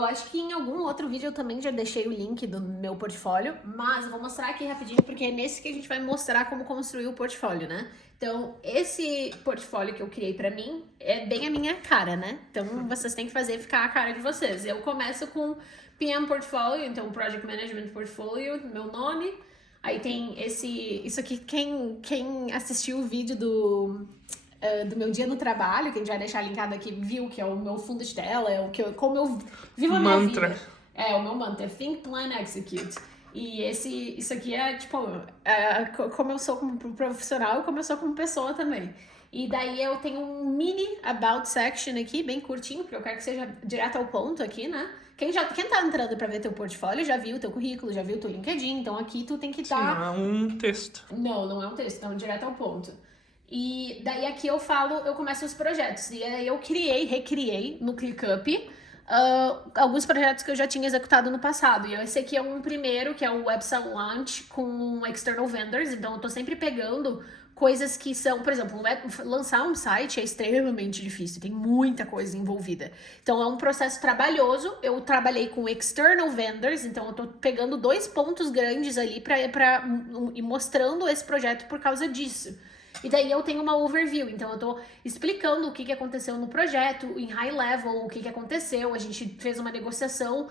Eu acho que em algum outro vídeo eu também já deixei o link do meu portfólio, mas eu vou mostrar aqui rapidinho, porque é nesse que a gente vai mostrar como construir o portfólio, né? Então, esse portfólio que eu criei pra mim é bem a minha cara, né? Então, vocês têm que fazer ficar a cara de vocês. Eu começo com PM Portfolio, então Project Management Portfolio, meu nome. Aí tem isso aqui, quem assistiu o vídeo do meu dia no trabalho, que a gente vai deixar linkado aqui, viu que é o meu fundo de tela, é o que como eu vivo a minha vida. É o meu mantra, Think, Plan, Execute. E isso aqui é, tipo, como eu sou como profissional e como eu sou como pessoa também. E daí eu tenho um mini About section aqui, bem curtinho, porque eu quero que seja direto ao ponto aqui, né? Quem tá entrando pra ver teu portfólio já viu teu currículo, já viu teu LinkedIn, então aqui tu tem que estar... Sim, não é um texto. Não é um texto, então direto ao ponto. E daí aqui eu começo os projetos. E aí eu recriei no ClickUp alguns projetos que eu já tinha executado no passado. E esse aqui é um primeiro, que é o Website Launch com External Vendors. Então eu tô sempre pegando coisas que são, por exemplo, lançar um site é extremamente difícil, tem muita coisa envolvida. Então é um processo trabalhoso. Eu trabalhei com External Vendors, então eu tô pegando 2 pontos grandes ali e mostrando esse projeto por causa disso. E daí eu tenho uma overview, então eu tô explicando o que aconteceu no projeto, em high level, o que aconteceu. A gente fez uma negociação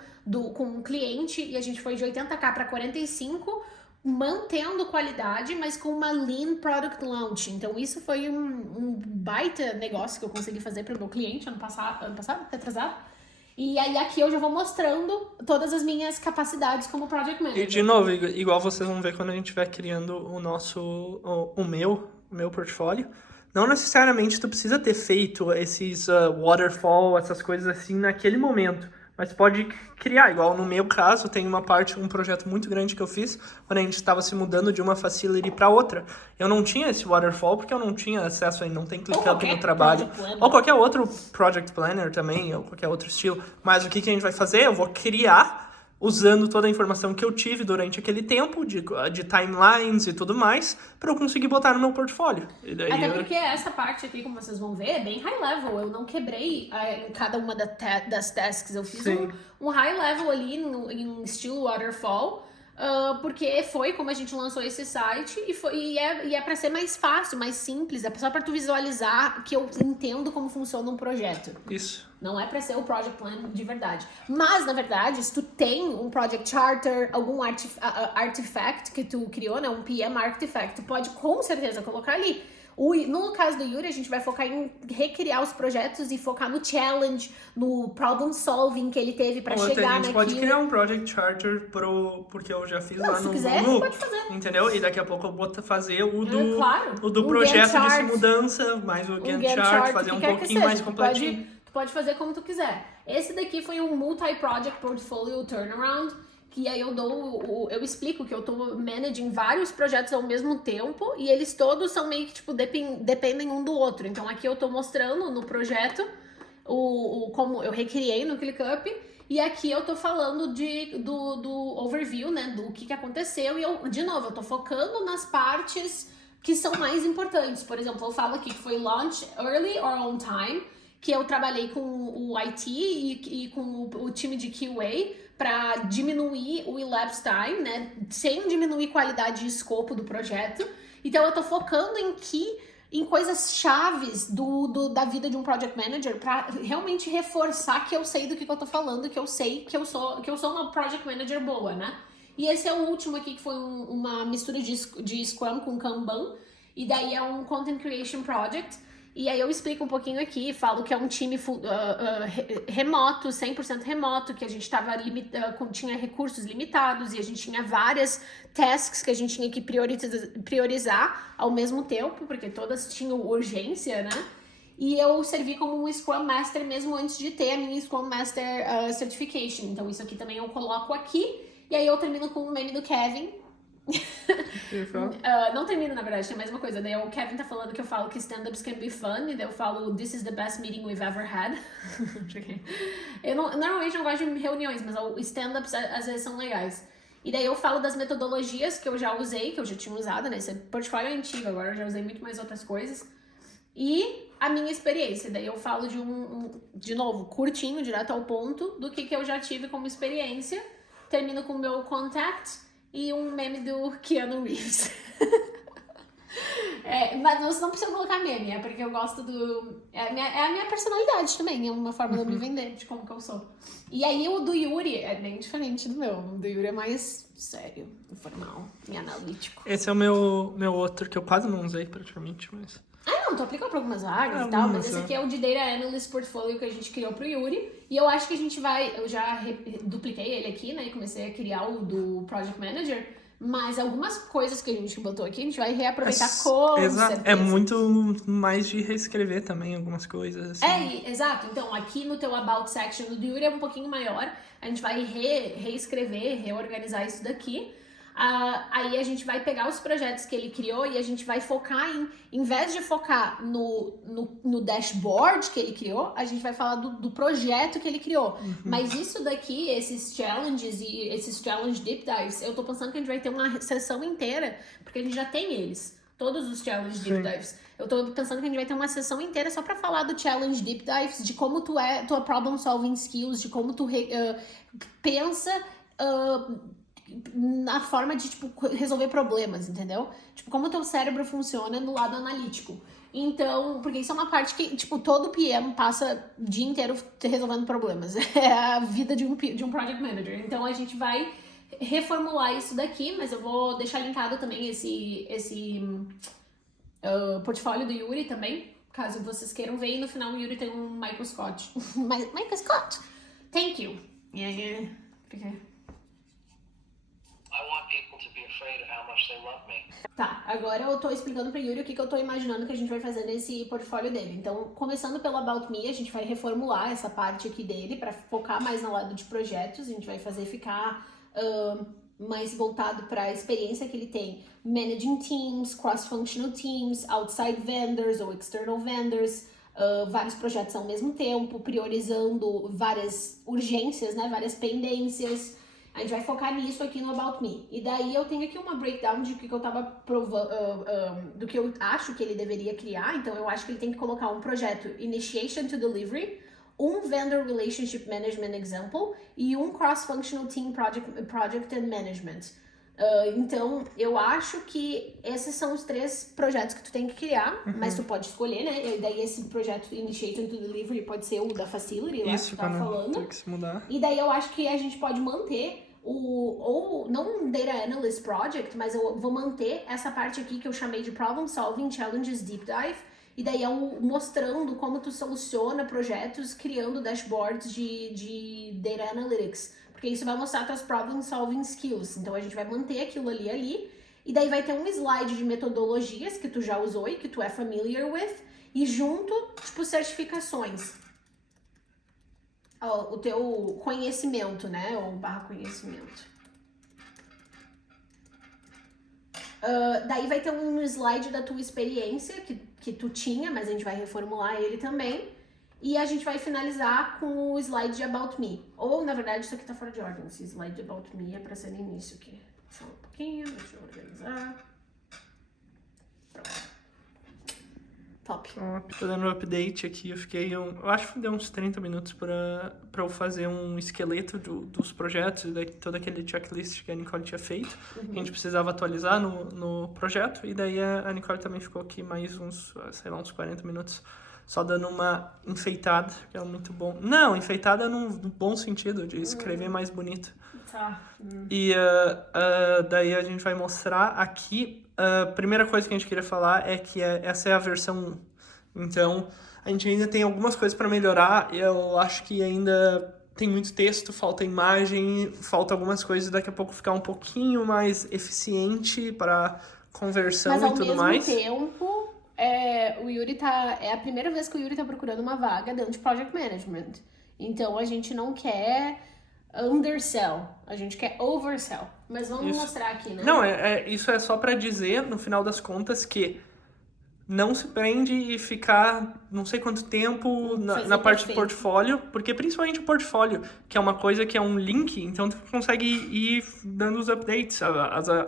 com um cliente e a gente foi de 80k para 45, mantendo qualidade, mas com uma lean product launch. Então isso foi um baita negócio que eu consegui fazer para o meu cliente ano passado, retrasado. E aí aqui eu já vou mostrando todas as minhas capacidades como project manager. E de novo, igual vocês vão ver quando a gente estiver criando o meu portfólio, não necessariamente tu precisa ter feito esses waterfall, essas coisas assim naquele momento, mas pode criar, igual no meu caso, tem um projeto muito grande que eu fiz quando a gente estava se mudando de uma facility para outra. Eu não tinha esse waterfall porque eu não tinha acesso aí, não tem ClickUp no trabalho. Ou qualquer outro project planner também, ou qualquer outro estilo. Mas o que a gente vai fazer? Eu vou criar usando toda a informação que eu tive durante aquele tempo, de timelines e tudo mais, para eu conseguir botar no meu portfólio. E daí até porque essa parte aqui, como vocês vão ver, é bem high level. Eu não quebrei em cada uma das tasks. Eu fiz um high level ali em estilo waterfall, porque foi como a gente lançou esse site e é para ser mais fácil, mais simples, é só para tu visualizar que eu entendo como funciona um projeto. Isso. Não é para ser o project plan de verdade. Mas, na verdade, se tu tem um project charter, algum artifact que tu criou, né, um PM artifact, tu pode com certeza colocar ali. No caso do Yuri, a gente vai focar em recriar os projetos e focar no challenge, no problem solving que ele teve para chegar naquilo. A gente pode criar um project charter porque eu já fiz lá no quiser, Google, pode fazer. Entendeu? E daqui a pouco eu vou fazer o do um projeto de mudança, mais o Gantt chart, fazer um pouquinho mais completinho. Tu pode fazer como tu quiser. Esse daqui foi um multi-project portfolio turnaround, que aí eu explico que eu tô managing vários projetos ao mesmo tempo e eles todos são meio que, tipo, dependem um do outro. Então aqui eu tô mostrando no projeto como eu recriei no ClickUp e aqui eu tô falando do overview, né, do que aconteceu e de novo, eu tô focando nas partes que são mais importantes. Por exemplo, eu falo aqui que foi launch early or on time, que eu trabalhei com o IT e com o time de QA para diminuir o elapsed time, né, sem diminuir qualidade e escopo do projeto. Então eu tô focando em coisas chaves da vida de um project manager para realmente reforçar que eu sei do que eu tô falando, que eu sei que eu sou uma project manager boa, né? E esse é o último aqui, que foi uma mistura de Scrum com Kanban, e daí é um Content Creation Project. E aí eu explico um pouquinho aqui, falo que é um time remoto, 100% remoto, que a gente tinha recursos limitados e a gente tinha várias tasks que a gente tinha que priorizar ao mesmo tempo, porque todas tinham urgência, né? E eu servi como um Scrum Master mesmo antes de ter a minha Scrum Master Certification. Então isso aqui também eu coloco aqui, e aí eu termino com o meme do Kevin. Não termino, na verdade, tem mais uma coisa. Daí o Kevin tá falando que eu falo que stand-ups can be fun, e daí eu falo this is the best meeting we've ever had. Eu normalmente não gosto de reuniões, mas os stand-ups às vezes são legais. E daí eu falo das metodologias que eu já usei, que eu já tinha usado, né? Esse portfólio é antigo, agora eu já usei muito mais outras coisas. E a minha experiência. Daí eu falo de novo, curtinho, direto ao ponto, do que eu já tive como experiência. Termino com o meu contact e um meme do Keanu Reeves. Mas você não precisa colocar meme, é porque eu gosto do... É a minha personalidade também, é uma forma de eu me vender, de como que eu sou. E aí o do Yuri é bem diferente do meu. O do Yuri é mais sério, informal e analítico. Esse é o meu outro, que eu quase não usei praticamente, mas... Não, tu aplicou pra algumas vagas e tal, mas esse aqui é o de Data Analyst Portfolio que a gente criou pro Yuri. E eu acho que a gente vai... Eu já dupliquei ele aqui, né, e comecei a criar o do Project Manager. Mas algumas coisas que a gente botou aqui, a gente vai reaproveitar com certeza. É muito mais de reescrever também algumas coisas. Assim. Exato. Então, aqui no teu About Section do Yuri é um pouquinho maior. A gente vai reescrever, reorganizar isso daqui. Aí a gente vai pegar os projetos que ele criou e a gente vai focar em vez de focar no dashboard que ele criou, a gente vai falar do projeto que ele criou. Mas isso daqui, esses challenges e esses challenge deep dives, eu tô pensando que a gente vai ter uma sessão inteira, porque a gente já tem eles, todos os challenge deep dives. Eu tô pensando que a gente vai ter uma sessão inteira só pra falar do challenge deep dives, de como tua problem solving skills, de como tu pensa... na forma de, tipo, resolver problemas, entendeu? Tipo, como o teu cérebro funciona no lado analítico. Então, porque isso é uma parte que, tipo, todo PM passa o dia inteiro resolvendo problemas. É a vida de um Project Manager. Então, a gente vai reformular isso daqui, mas eu vou deixar linkado também esse portfólio do Yuri também, caso vocês queiram ver. E no final, o Yuri tem um Michael Scott. Michael Scott! Thank you! E aí, I want people to be afraid of how much they love me. Tá, agora eu tô explicando pra Yuri o que eu tô imaginando que a gente vai fazer nesse portfólio dele. Então, começando pelo About Me, a gente vai reformular essa parte aqui dele pra focar mais no lado de projetos. A gente vai fazer ficar mais voltado pra experiência que ele tem. Managing teams, cross-functional teams, outside vendors ou external vendors. Vários projetos ao mesmo tempo, priorizando várias urgências, né? Várias pendências. A gente vai focar nisso aqui no About Me. E daí eu tenho aqui uma breakdown de que eu tava provando, do que eu acho que ele deveria criar. Então eu acho que ele tem que colocar um projeto Initiation to Delivery, um Vendor Relationship Management Example e um Cross-Functional Team Project and Management. Então eu acho que esses são os 3 projetos que tu tem que criar, mas tu pode escolher, né? E daí esse projeto Initiation to Delivery pode ser o da Facility, lá que tu tava falando. Tem que se mudar. E daí eu acho que a gente pode manter não um Data Analyst Project, mas eu vou manter essa parte aqui que eu chamei de Problem Solving Challenges Deep Dive, e daí é mostrando como tu soluciona projetos criando dashboards de Data Analytics, porque isso vai mostrar tuas Problem Solving Skills, então a gente vai manter aquilo ali, e daí vai ter um slide de metodologias que tu já usou e que tu é familiar with, e junto, tipo, certificações. O teu conhecimento, né? Ou /conhecimento. Daí vai ter um slide da tua experiência que tu tinha, mas a gente vai reformular ele também. E a gente vai finalizar com o slide de About Me. Ou, na verdade, isso aqui tá fora de ordem. Esse slide de About Me é pra ser no início aqui. Só um pouquinho, deixa eu organizar. Pronto. Top. Tô dando um update aqui, eu acho que deu uns 30 minutos pra eu fazer um esqueleto dos projetos, todo aquele checklist que a Nicole tinha feito, que a gente precisava atualizar no projeto, e daí a Nicole também ficou aqui mais uns 40 minutos, só dando uma enfeitada, que é muito bom. Não, enfeitada no bom sentido, de escrever mais bonito. Tá. E daí a gente vai mostrar aqui. A primeira coisa que a gente queria falar é que essa é a versão 1. Então, a gente ainda tem algumas coisas para melhorar. Eu acho que ainda tem muito texto, falta imagem, falta algumas coisas. Daqui a pouco ficar um pouquinho mais eficiente para conversão e tudo mais. Mas ao mesmo tempo, o Yuri é a primeira vez que o Yuri tá procurando uma vaga dentro de Project Management. Então, a gente não quer undersell, a gente quer oversell. Mas vamos mostrar aqui, né? Não, isso é só pra dizer, no final das contas, que não se prende e ficar não sei quanto tempo na Fazendo parte do perfeito. portfólio, porque principalmente o portfólio, que é uma coisa que é um link, então tu consegue ir dando os updates.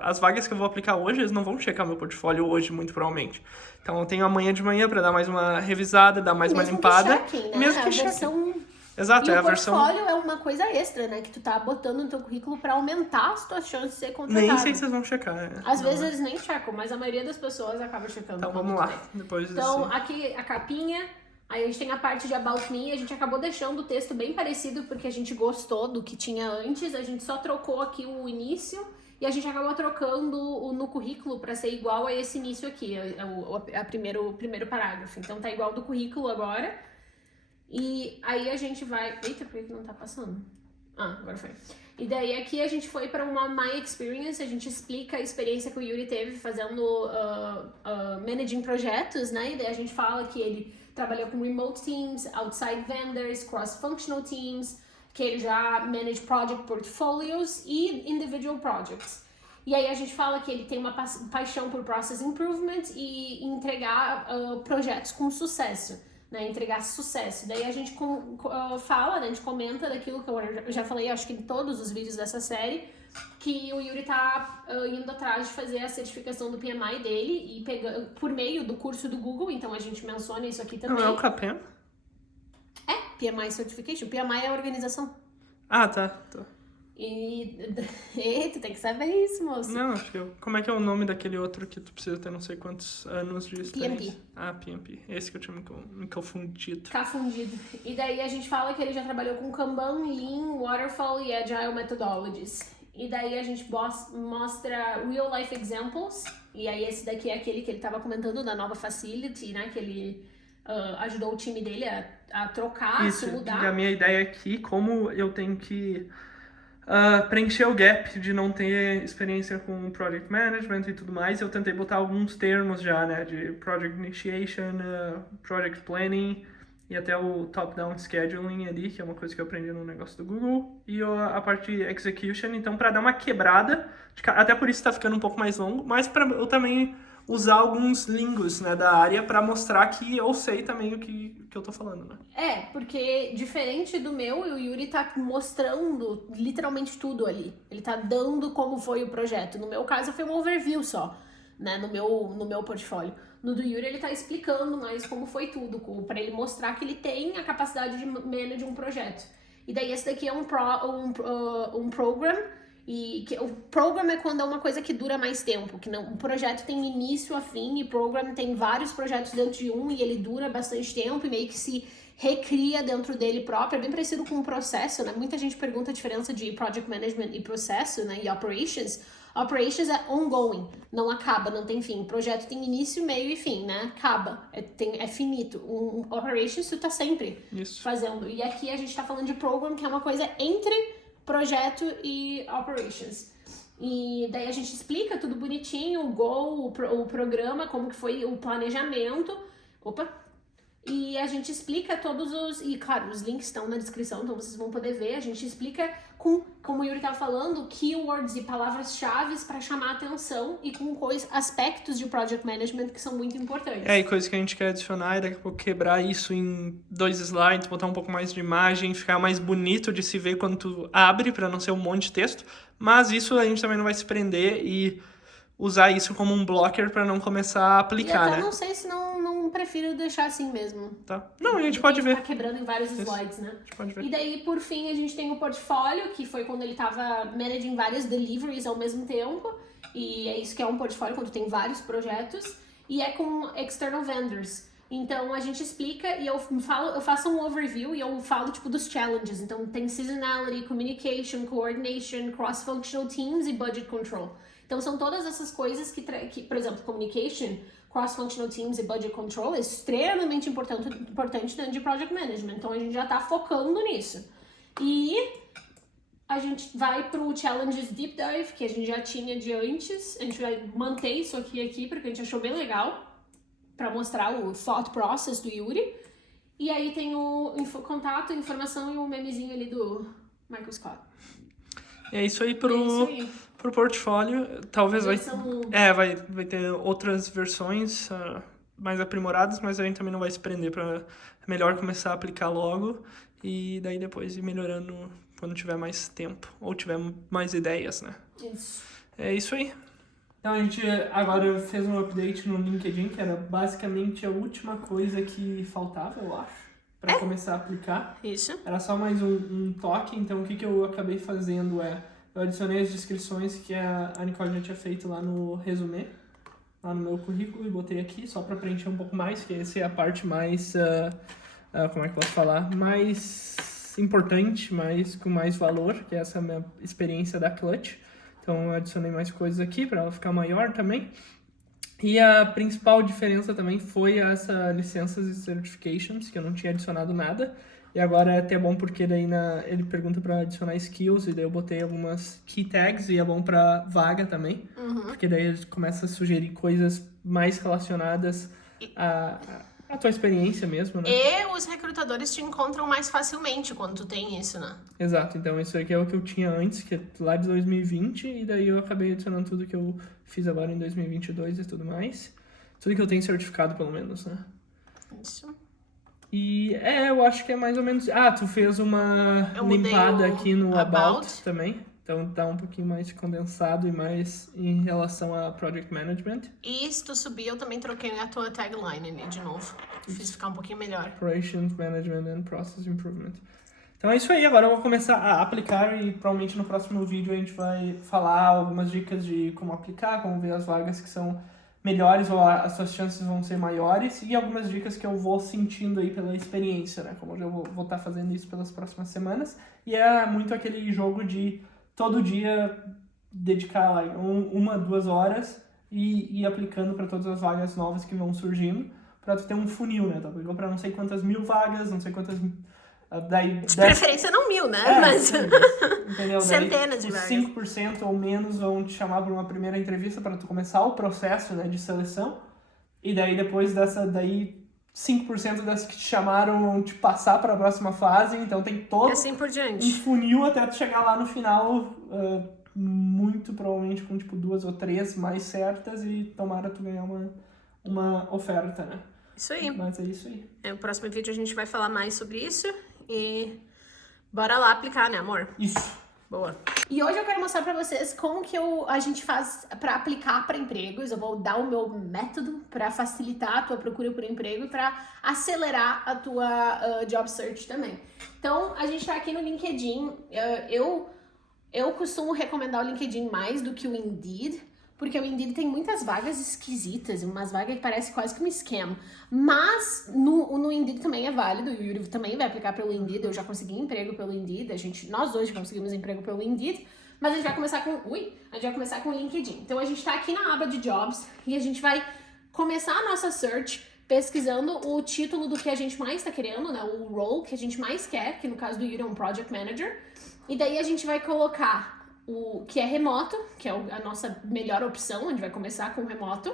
As vagas que eu vou aplicar hoje, eles não vão checar meu portfólio hoje, muito provavelmente. Então eu tenho amanhã de manhã para dar mais uma revisada, dar mais uma Mesmo limpada. que chequem, né? Mesmo que a chequem. versão... Exato, E é a o versão. portfólio é uma coisa extra, né? Que tu tá botando no teu currículo pra aumentar as tuas chances de ser contratado. Nem sei se vocês vão checar. Às vezes eles nem checam, mas a maioria das pessoas acaba checando. Então quando vamos tu lá. tem. Depois Então, desse... aqui a capinha, aí a gente tem a parte de About Me, a gente acabou deixando o texto bem parecido porque a gente gostou do que tinha antes, a gente só trocou aqui o início e a gente acabou trocando no currículo para ser igual a esse início aqui, o primeiro parágrafo. Então tá igual do currículo agora. E aí a gente vai... Eita, por que não tá passando? Ah, agora foi. E daí aqui a gente foi para uma My Experience, a gente explica a experiência que o Yuri teve fazendo managing projetos, né? E daí a gente fala que ele trabalhou com remote teams, outside vendors, cross-functional teams, que ele já manage project portfolios e individual projects. E aí a gente fala que ele tem uma paixão por process improvement e entregar projetos com sucesso. Né, entregar sucesso. Daí a gente fala, né, a gente comenta daquilo que eu já falei, acho que em todos os vídeos dessa série, que o Yuri tá indo atrás de fazer a certificação do PMI dele e por meio do curso do Google, então a gente menciona isso aqui também. Não é o CAPEM? É, PMI Certification. PMI é a organização. Ah, tá. E... tu tem que saber isso, moço. Não, acho que como é que é o nome daquele outro que tu precisa ter não sei quantos anos de experiência? PMP. Ah, PMP. Esse que eu tinha me confundido. Ficar fundido. E daí a gente fala que ele já trabalhou com Kanban, Lean, Waterfall e Agile Methodologies. E daí a gente mostra real life examples. E aí esse daqui é aquele que ele estava comentando da nova facility, né? Que ele ajudou o time dele a trocar, Isso, se mudar. e a minha ideia aqui, como eu tenho que preencher o gap de não ter experiência com project management e tudo mais, eu tentei botar alguns termos já, né, de project initiation, project planning e até o top-down scheduling ali, que é uma coisa que eu aprendi no negócio do Google, e a parte de execution, então para dar uma quebrada, até por isso tá ficando um pouco mais longo, mas para eu também usar alguns lingos, né, da área para mostrar que eu sei também o que eu tô falando, né? É, porque diferente do meu, o Yuri tá mostrando literalmente tudo ali. Ele tá dando como foi o projeto. No meu caso, foi um overview só, né, no meu portfólio. No do Yuri, ele tá explicando mais como foi tudo, para ele mostrar que ele tem a capacidade de manage um projeto. E daí esse daqui é um program. E o program é quando é uma coisa que dura mais tempo, que não, um projeto tem início a fim e program tem vários projetos dentro de um e ele dura bastante tempo e meio que se recria dentro dele próprio, é bem parecido com um processo, né? Muita gente pergunta a diferença de project management e processo, né? E operations. Operations é ongoing, não acaba, não tem fim. Projeto tem início, meio e fim, né? Acaba, é finito. Operations tu tá sempre fazendo. E aqui a gente tá falando de program, que é uma coisa entre projeto e operations. E daí a gente explica tudo bonitinho, o goal, o programa, como que foi o planejamento. E a gente explica todos os... E claro, os links estão na descrição, então vocês vão poder ver. A gente explica como o Yuri estava falando, keywords e palavras-chave para chamar a atenção e com aspectos de project management que são muito importantes. E coisa que a gente quer adicionar é daqui a pouco quebrar isso em 2 slides, botar um pouco mais de imagem, ficar mais bonito de se ver quando tu abre, para não ser um monte de texto. Mas isso a gente também não vai se prender e usar isso como um blocker para não começar a aplicar, e até né? não sei se não prefiro deixar assim mesmo. Tá. Não, a gente pode ver. Ficar quebrando em vários slides, né? A gente pode ver. E daí, por fim, a gente tem o portfólio, que foi quando ele tava managing várias deliveries ao mesmo tempo. E é isso que é um portfólio, quando tem vários projetos. E é com external vendors. Então, a gente explica e eu faço um overview e eu falo, tipo, dos challenges. Então, tem seasonality, communication, coordination, cross-functional teams e budget control. Então, são todas essas coisas que por exemplo, communication, cross-functional teams e budget control é extremamente importante dentro de project management. Então, a gente já tá focando nisso. E a gente vai pro Challenges Deep Dive, que a gente já tinha de antes. A gente vai manter isso aqui, porque a gente achou bem legal, para mostrar o thought process do Yuri. E aí tem o contato, informação e o memezinho ali do Michael Scott. É isso aí pro portfólio. Talvez vai ter outras versões mais aprimoradas, mas a gente também não vai se prender para é melhor começar a aplicar logo e daí depois ir melhorando quando tiver mais tempo ou tiver mais ideias, né? Isso. É isso aí. Então a gente agora fez um update no LinkedIn, que era basicamente a última coisa que faltava, eu acho, para começar a aplicar. Isso. Era só mais um toque, então o que eu acabei fazendo eu adicionei as descrições que a Nicole já tinha feito lá no resumê, lá no meu currículo, e botei aqui só para preencher um pouco mais, que essa é a parte mais, como é que eu posso falar, mais importante, com mais valor, que é essa minha experiência da Clutch. Então eu adicionei mais coisas aqui para ela ficar maior também. E a principal diferença também foi essa licenças e certifications, que eu não tinha adicionado nada. E agora é até bom porque daí ele pergunta para adicionar skills, e daí eu botei algumas key tags, e é bom para vaga também. Porque daí ele começa a sugerir coisas mais relacionadas à tua experiência mesmo, né? E os recrutadores te encontram mais facilmente quando tu tem isso, né? Exato, então isso aqui é o que eu tinha antes, que é lá de 2020, e daí eu acabei adicionando tudo que eu fiz agora em 2022 e tudo mais. Tudo que eu tenho certificado, pelo menos, né? Isso. E eu acho que é mais ou menos... Ah, tu fez uma Eu mudei limpada o aqui no About. About também. Então tá um pouquinho mais condensado e mais em relação a Project Management. E se tu subir, eu também troquei a tua tagline ali de novo. Fiz ficar um pouquinho melhor. Operations Management and Process Improvement. Então é isso aí, agora eu vou começar a aplicar e provavelmente no próximo vídeo a gente vai falar algumas dicas de como aplicar, como ver as vagas que são melhores ou as suas chances vão ser maiores e algumas dicas que eu vou sentindo aí pela experiência, né? Como eu já vou estar fazendo isso pelas próximas semanas. E é muito aquele jogo de todo dia dedicar lá 1-2 horas e ir aplicando para todas as vagas novas que vão surgindo, para tu ter um funil, né? Tá? Pegou para não sei quantas mil vagas, não sei quantas... Daí, De preferência não 1000, né? Mas entendeu? centenas de Daí, vagas. 5% ou menos vão te chamar para uma primeira entrevista para tu começar o processo, né, de seleção. E daí depois 5% das que te chamaram vão te passar para a próxima fase. Então tem E todo assim por um diante. funil até tu chegar lá no final, muito provavelmente com tipo 2 ou 3 mais certas e tomara tu ganhar uma oferta, né? Isso aí. Mas é isso aí. No próximo vídeo a gente vai falar mais sobre isso. E bora lá aplicar, né, amor? Isso. Boa. E hoje eu quero mostrar pra vocês como que a gente faz pra aplicar pra empregos. Eu vou dar o meu método pra facilitar a tua procura por emprego e pra acelerar a tua job search também. Então, a gente tá aqui no LinkedIn. Eu costumo recomendar o LinkedIn mais do que o Indeed, porque o Indeed tem muitas vagas esquisitas, umas vagas que parecem quase que um scam. Mas no Indeed também é válido, o Yuri também vai aplicar pelo Indeed, eu já consegui emprego pelo Indeed, nós dois já conseguimos emprego pelo Indeed, mas a gente vai começar com o LinkedIn. Então a gente tá aqui na aba de Jobs e a gente vai começar a nossa search pesquisando o título do que a gente mais tá querendo, né, o role que a gente mais quer, que no caso do Yuri é um Project Manager, e daí a gente vai colocar o que é remoto, que é a nossa melhor opção, a gente vai começar com remoto,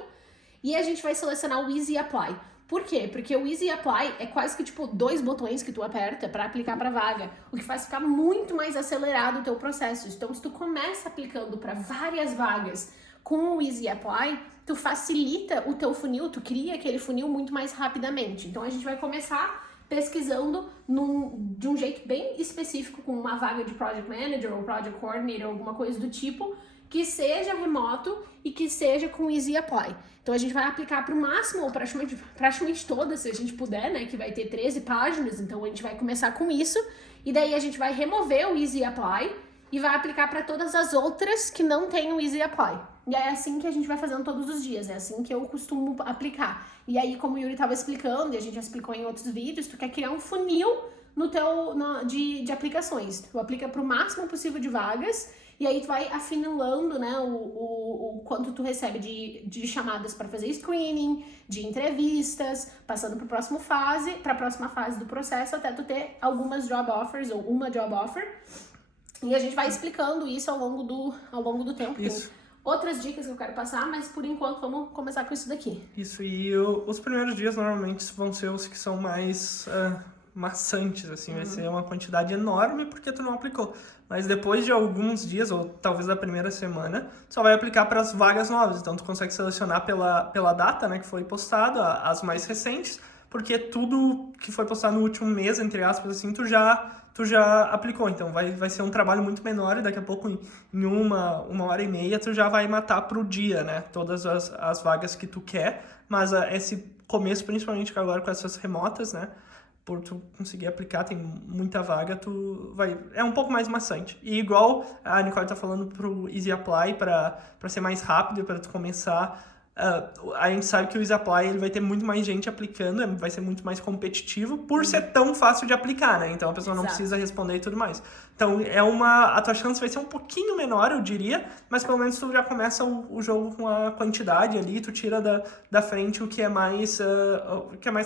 e a gente vai selecionar o Easy Apply. Por quê? Porque o Easy Apply é quase que tipo 2 botões que tu aperta para aplicar para vaga, o que faz ficar muito mais acelerado o teu processo. Então, se tu começa aplicando para várias vagas com o Easy Apply, tu facilita o teu funil, tu cria aquele funil muito mais rapidamente. Então, a gente vai começar pesquisando de um jeito bem específico, com uma vaga de Project Manager ou Project Coordinator, alguma coisa do tipo, que seja remoto e que seja com Easy Apply. Então a gente vai aplicar para o máximo, ou praticamente todas, se a gente puder, né, que vai ter 13 páginas, então a gente vai começar com isso, e daí a gente vai remover o Easy Apply e vai aplicar para todas as outras que não tem o Easy Apply. E é assim que a gente vai fazendo todos os dias, é assim que eu costumo aplicar. E aí, como o Yuri estava explicando, e a gente já explicou em outros vídeos, tu quer criar um funil de aplicações. Tu aplica para o máximo possível de vagas, e aí tu vai afinilando, né, o quanto tu recebe de chamadas para fazer screening, de entrevistas, passando para a próxima fase do processo, até tu ter algumas job offers ou uma job offer. E a gente vai explicando isso ao longo do tempo. Isso. Tem outras dicas que eu quero passar, mas por enquanto vamos começar com isso daqui. Isso, e os primeiros dias normalmente vão ser os que são mais maçantes, assim, vai ser uma quantidade enorme porque tu não aplicou. Mas depois de alguns dias, ou talvez da primeira semana, tu só vai aplicar para as vagas novas. Então tu consegue selecionar pela data, né, que foi postado, as mais recentes, porque tudo que foi postado no último mês, entre aspas, assim, tu já aplicou. Então vai ser um trabalho muito menor e daqui a pouco, em uma hora e meia, tu já vai matar pro dia, né, todas as vagas que tu quer. Mas esse começo, principalmente agora com essas remotas, né, por tu conseguir aplicar, tem muita vaga, é um pouco mais maçante. E igual a Nicole tá falando pro Easy Apply, para ser mais rápido, para tu começar, a gente sabe que o Easy Apply ele vai ter muito mais gente aplicando, vai ser muito mais competitivo por ser tão fácil de aplicar, né? Então a pessoa não precisa responder e tudo mais. Então a tua chance vai ser um pouquinho menor, eu diria, mas pelo menos tu já começa o jogo com a quantidade ali, tu tira da frente o que é mais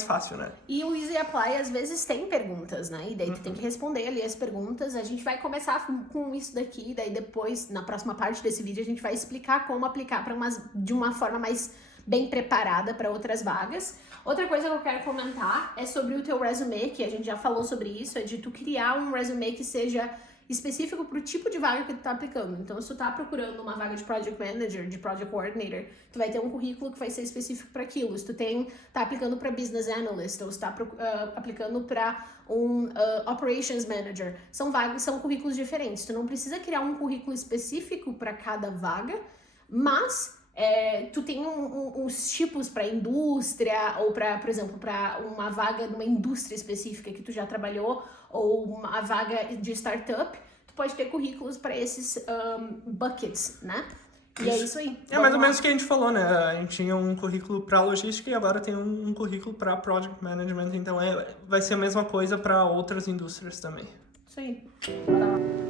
fácil, né? E o Easy Apply às vezes tem perguntas, né? E daí tu tem que responder ali as perguntas. A gente vai começar com isso daqui, daí depois, na próxima parte desse vídeo, a gente vai explicar como aplicar de uma forma mais bem preparada para outras vagas. Outra coisa que eu quero comentar é sobre o teu resume, que a gente já falou sobre isso, é de tu criar um resume que seja específico para o tipo de vaga que tu tá aplicando. Então, se tu tá procurando uma vaga de Project Manager, de Project Coordinator, tu vai ter um currículo que vai ser específico para aquilo. Se tu tá aplicando para Business Analyst, ou se tá aplicando para um Operations Manager, são currículos diferentes. Tu não precisa criar um currículo específico para cada vaga, mas tu tem uns tipos para indústria, ou para, por exemplo, para uma vaga numa indústria específica que tu já trabalhou, ou uma vaga de startup, tu pode ter currículos para esses buckets, né? E é isso aí. É mais ou menos o que a gente falou, né? A gente tinha um currículo para logística e agora tem um currículo para project management, então vai ser a mesma coisa para outras indústrias também. Isso aí. Bora lá.